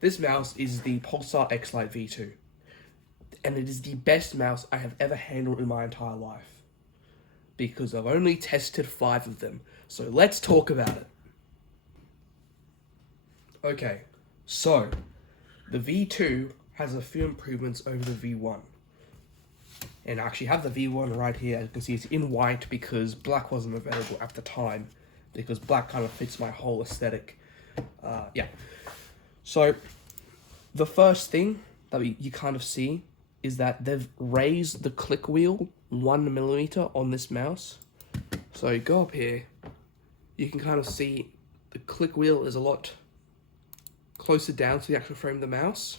This mouse is the Pulsar Xlite V2, and it is the best mouse I have ever handled in my entire life, because I've only tested 5 of them, so let's talk about it. Okay, so the V2 has a few improvements over the V1. And I actually have the V1 right here. As you can see, it's in white because black wasn't available at the time, because black kind of fits my whole aesthetic. Yeah. So the first thing that you kind of see is that they've raised the click wheel 1mm on this mouse. So you go up here, you can kind of see the click wheel is a lot closer down to the actual frame of the mouse.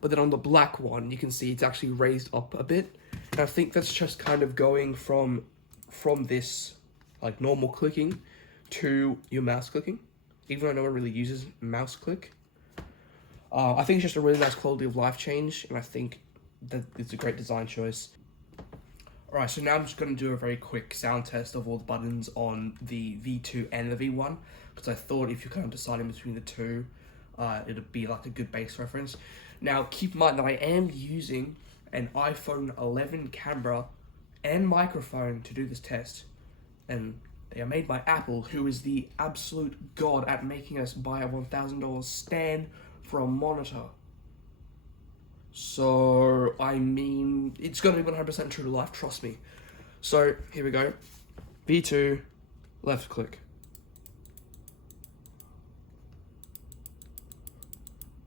But then on the black one, you can see it's actually raised up a bit. And I think that's just kind of going from this like normal clicking to your mouse clicking, even though no one really uses mouse click. I think it's just a really nice quality of life change, and I think that it's a great design choice. Alright, so now I'm just going to do a very quick sound test of all the buttons on the V2 and the V1, because I thought if you're kind of deciding between the two, it'd be like a good base reference. Now, keep in mind that I am using an iPhone 11 camera and microphone to do this test, and they are made by Apple, who is the absolute god at making us buy a $1,000 stand for a monitor. So, I mean, it's going to be 100% true to life, trust me. So, here we go. V2, left click.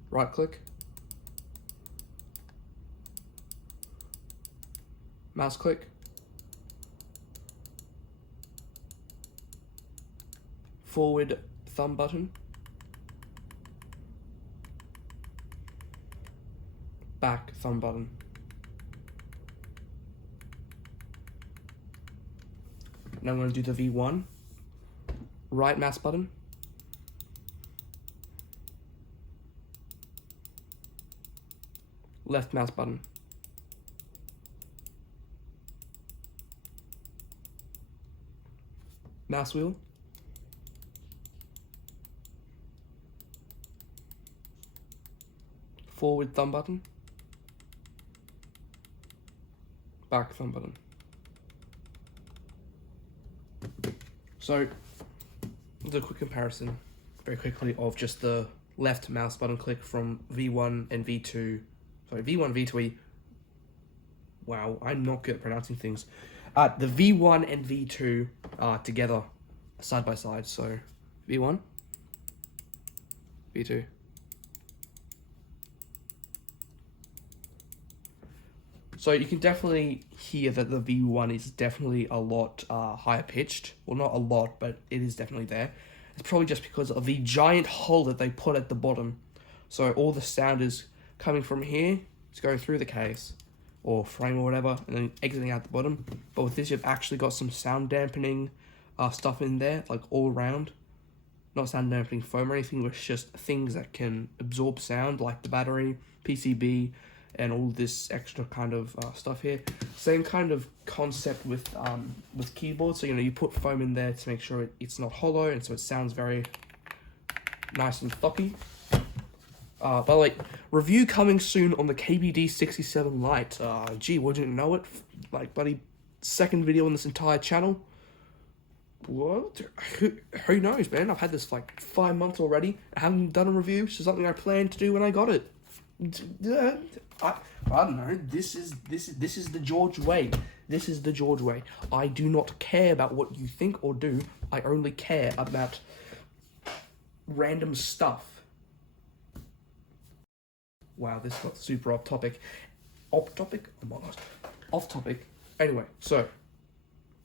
Right click. Mouse click. Forward thumb button. Back thumb button. Now I'm going to do the V1. Right mouse button. Left mouse button. Mouse wheel. Forward thumb button. Back thumb button. So, let's do a quick comparison, very quickly, of just the left mouse button click from V1 and V2. Sorry, V1, V2E. Wow, I'm not good at pronouncing things. The V1 and V2 are together, side by side. So, V1, V2. So you can definitely hear that the V1 is definitely a lot higher pitched. Well, not a lot, but it is definitely there. It's probably just because of the giant hole that they put at the bottom. So all the sound is coming from here, it's going through the case, or frame or whatever, and then exiting out the bottom. But with this, you've actually got some sound dampening stuff in there, like all around. Not sound dampening foam or anything, but it's just things that can absorb sound, like the battery, PCB, and all this extra kind of stuff here. Same kind of concept with keyboards. So, you know, you put foam in there to make sure it's not hollow, and so it sounds very nice and thumpy. By the way, review coming soon on the KBD 67 Lite. Gee, wouldn't know it? Like, buddy, second video on this entire channel. What? Who knows, man? I've had this for like 5 months already. I haven't done a review. It's something I planned to do when I got it. I don't know. This is the George way. This is the George way. I do not care about what you think or do. I only care about random stuff. Wow, this got super off topic. Off topic? Oh my gosh. Off topic. Anyway, so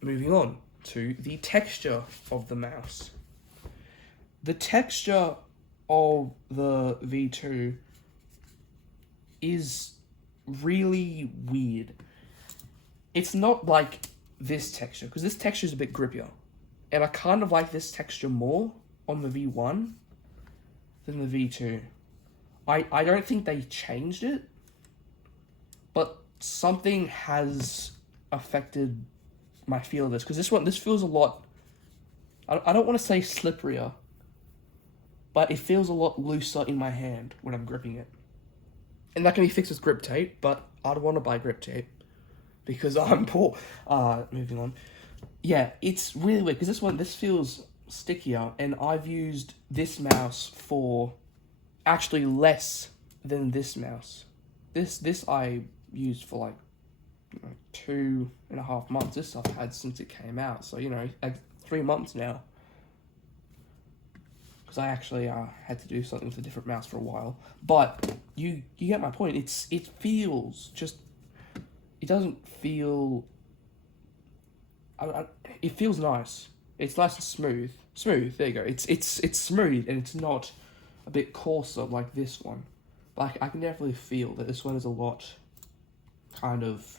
moving on to the texture of the mouse. The texture of the V2 is really weird. It's not like this texture, because this texture is a bit grippier. And I kind of like this texture more on the V1 than the V2. I don't think they changed it, but something has affected my feel of this, because this feels a lot, I don't want to say slipperier, but it feels a lot looser in my hand when I'm gripping it. And that can be fixed with grip tape, but I don't want to buy grip tape because I'm poor. Moving on. Yeah, it's really weird because this feels stickier, and I've used this mouse for actually less than this mouse. This I used for like 2.5 months. This I've had since it came out, so like 3 months now. Because I actually had to do something with a different mouse for a while. But you get my point. It feels just. It doesn't feel. It feels nice. It's nice and smooth. Smooth. There you go. It's smooth, and it's not a bit coarser like this one. But I can definitely feel that this one is a lot. Kind of.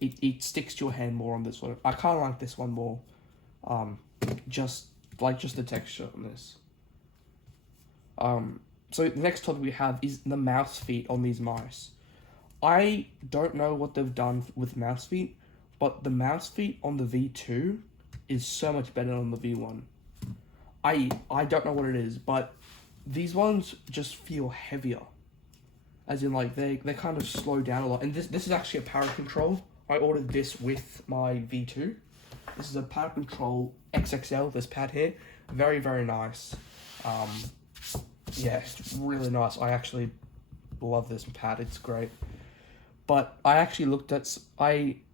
It sticks to your hand more on this one. I kind of like this one more. Just the texture on this. So the next topic we have is the mouse feet on these mice. I don't know what they've done with mouse feet, but the mouse feet on the V2 is so much better than the V1. I don't know what it is, but these ones just feel heavier. As in, like, they kind of slow down a lot. And this is actually a power control. I ordered this with my V2. This is a power control XXL, this pad here. Very, very nice. Yeah, it's really nice. I actually love this pad. It's great. But I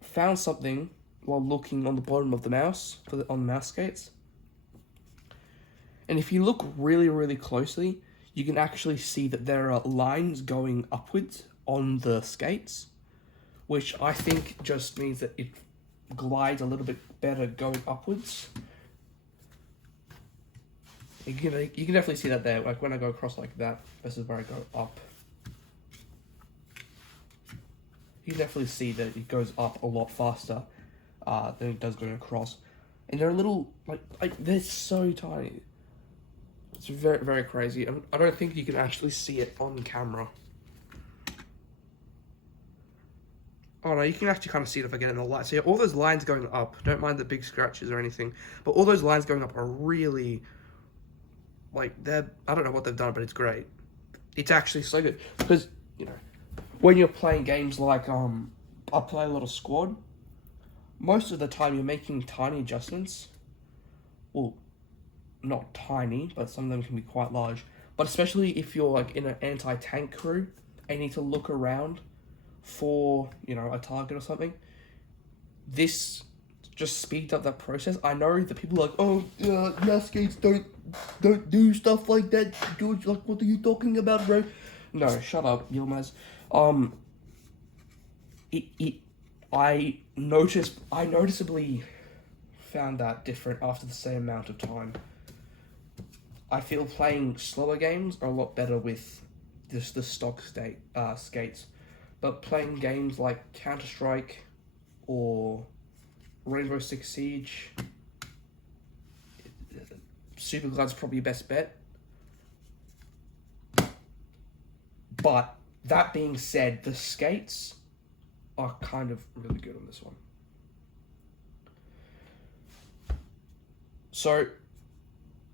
found something while looking on the bottom of the mouse, on the mouse skates. And if you look really, really closely, you can actually see that there are lines going upwards on the skates, which I think just means that it glides a little bit better going upwards. You can definitely see that there, like when I go across like that versus where I go up. You can definitely see that it goes up a lot faster than it does going across. And they're a little, like they're so tiny. It's very, very crazy. I don't think you can actually see it on camera. Oh no, you can actually kind of see it if I get in the light. So yeah, all those lines going up, don't mind the big scratches or anything, but all those lines going up are really, like, I don't know what they've done, but it's great. It's actually so good. Because, when you're playing games like, I play a lot of Squad, most of the time you're making tiny adjustments. Well, not tiny, but some of them can be quite large. But especially if you're, like, in an anti-tank crew, and you need to look around for, a target or something, this just speeds up that process. I know that people are like, oh, mouse skates don't do stuff like that, George. Like, what are you talking about, bro? No, shut up, Yilmaz. I noticeably found that different after the same amount of time. I feel playing slower games are a lot better with just the stock skates, but playing games like Counter-Strike or Rainbow Six Siege, Super Glide's probably your best bet. But that being said, the skates are kind of really good on this one. So,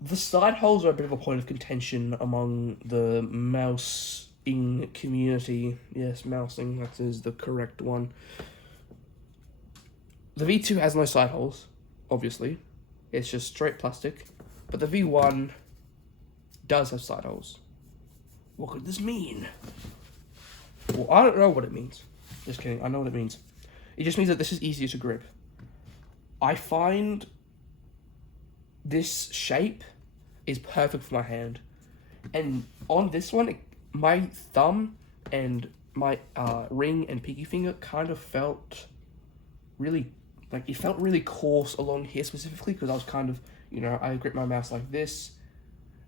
the side holes are a bit of a point of contention among the mousing community. Yes, mousing, that is the correct one. The V2 has no side holes, obviously. It's just straight plastic. But the V1 does have side holes. What could this mean? Well, I don't know what it means. Just kidding, I know what it means. It just means that this is easier to grip. I find this shape is perfect for my hand. And on this one, my thumb and my ring and pinky finger kind of felt really, like, it felt really coarse along here specifically because I was kind of, I grip my mouse like this,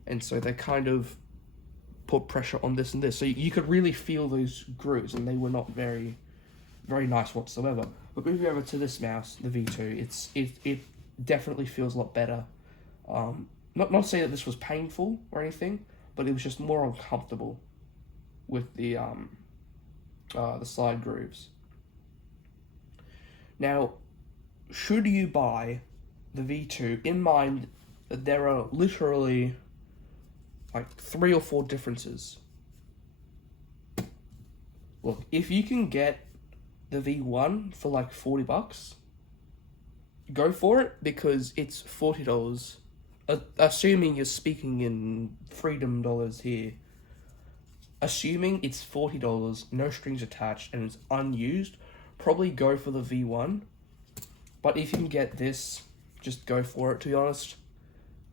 and so they kind of put pressure on this and this. So you could really feel those grooves, and they were not very, very nice whatsoever. But moving over to this mouse, the V2, it definitely feels a lot better. Not to say that this was painful or anything, but it was just more uncomfortable with the side grooves. Now, should you buy the V2, in mind that there are literally like 3 or 4 differences. Look, if you can get the V1 for like $40, go for it, because it's $40. Assuming you're speaking in freedom dollars here. Assuming it's $40, no strings attached, and it's unused, probably go for the V1. But if you can get this, just go for it, to be honest.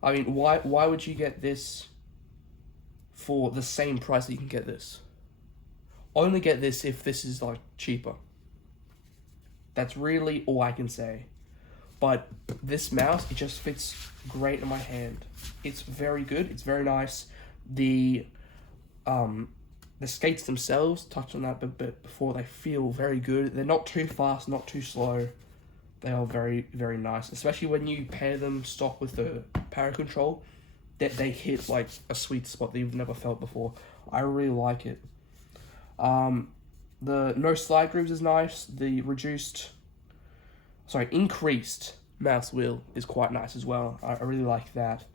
I mean, why would you get this for the same price that you can get this? Only get this if this is like cheaper. That's really all I can say. But this mouse, it just fits great in my hand. It's very good. It's very nice. The skates themselves, touched on that a bit before, they feel very good. They're not too fast, not too slow. They are very, very nice, especially when you pair them stock with the power control. That they hit like a sweet spot that you've never felt before. I really like it. The no slide grooves is nice. The increased mouse wheel is quite nice as well. I really like that.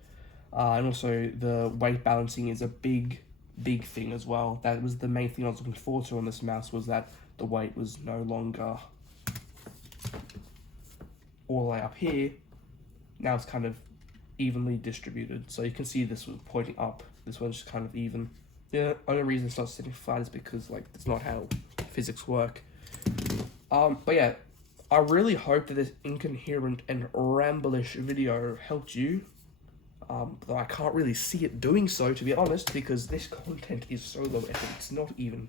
And also the weight balancing is a big thing as well. That was the main thing I was looking forward to on this mouse, was that the weight was no longer all the way up here. Now it's kind of evenly distributed. So you can see this was pointing up. This one's just kind of even. The only reason it's not sitting flat is because like that's not how physics work. But yeah, I really hope that this incoherent and ramblish video helped you. Though I can't really see it doing so, to be honest, because this content is so low effort. It's not even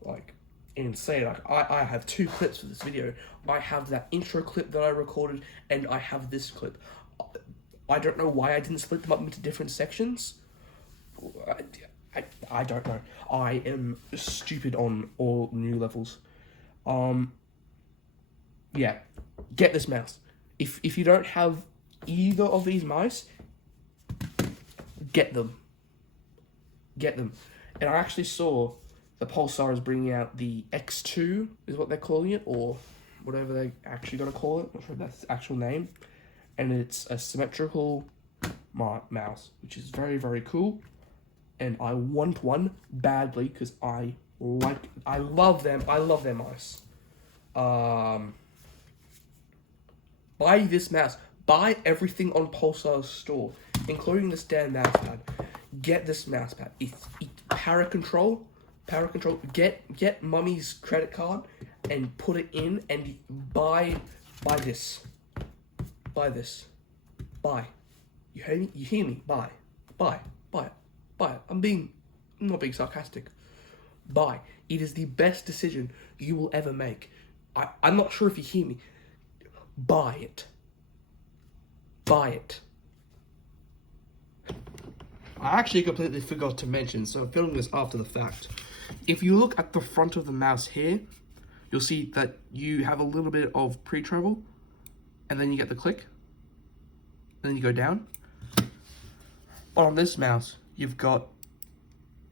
like insane. Like I have 2 clips for this video. I have that intro clip that I recorded, and I have this clip. I don't know why I didn't split them up into different sections. I don't know. I am stupid on all new levels. Yeah, get this mouse. If you don't have either of these mice, get them. Get them. And I actually saw the Pulsar is bringing out the X2, is what they're calling it, or whatever they're actually going to call it. I'm not sure if that's the actual name. And it's a symmetrical mouse, which is very, very cool. And I want one badly because I love them. I love their mice. Buy this mouse. Buy everything on Pulsar's store, including this damn mouse pad. Get this mouse pad. It's power control. Get mummy's credit card and put it in and buy this. Buy this. Buy. You hear me? You hear me? Buy. Buy it. I'm not being sarcastic. Buy. It is the best decision you will ever make. I'm not sure if you hear me. Buy it. Buy it. I actually completely forgot to mention, so I'm filming this after the fact. If you look at the front of the mouse here, you'll see that you have a little bit of pre-travel, and then you get the click, and then you go down. On this mouse, you've got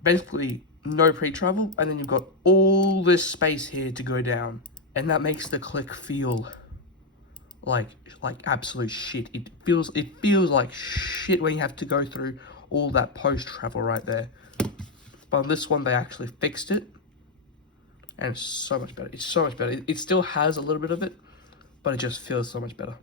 basically no pre-travel, and then you've got all this space here to go down, and that makes the click feel like absolute shit. It feels like shit when you have to go through all that post-travel right there. But on this one, they actually fixed it, and it's so much better. It's so much better. It still has a little bit of it, but it just feels so much better.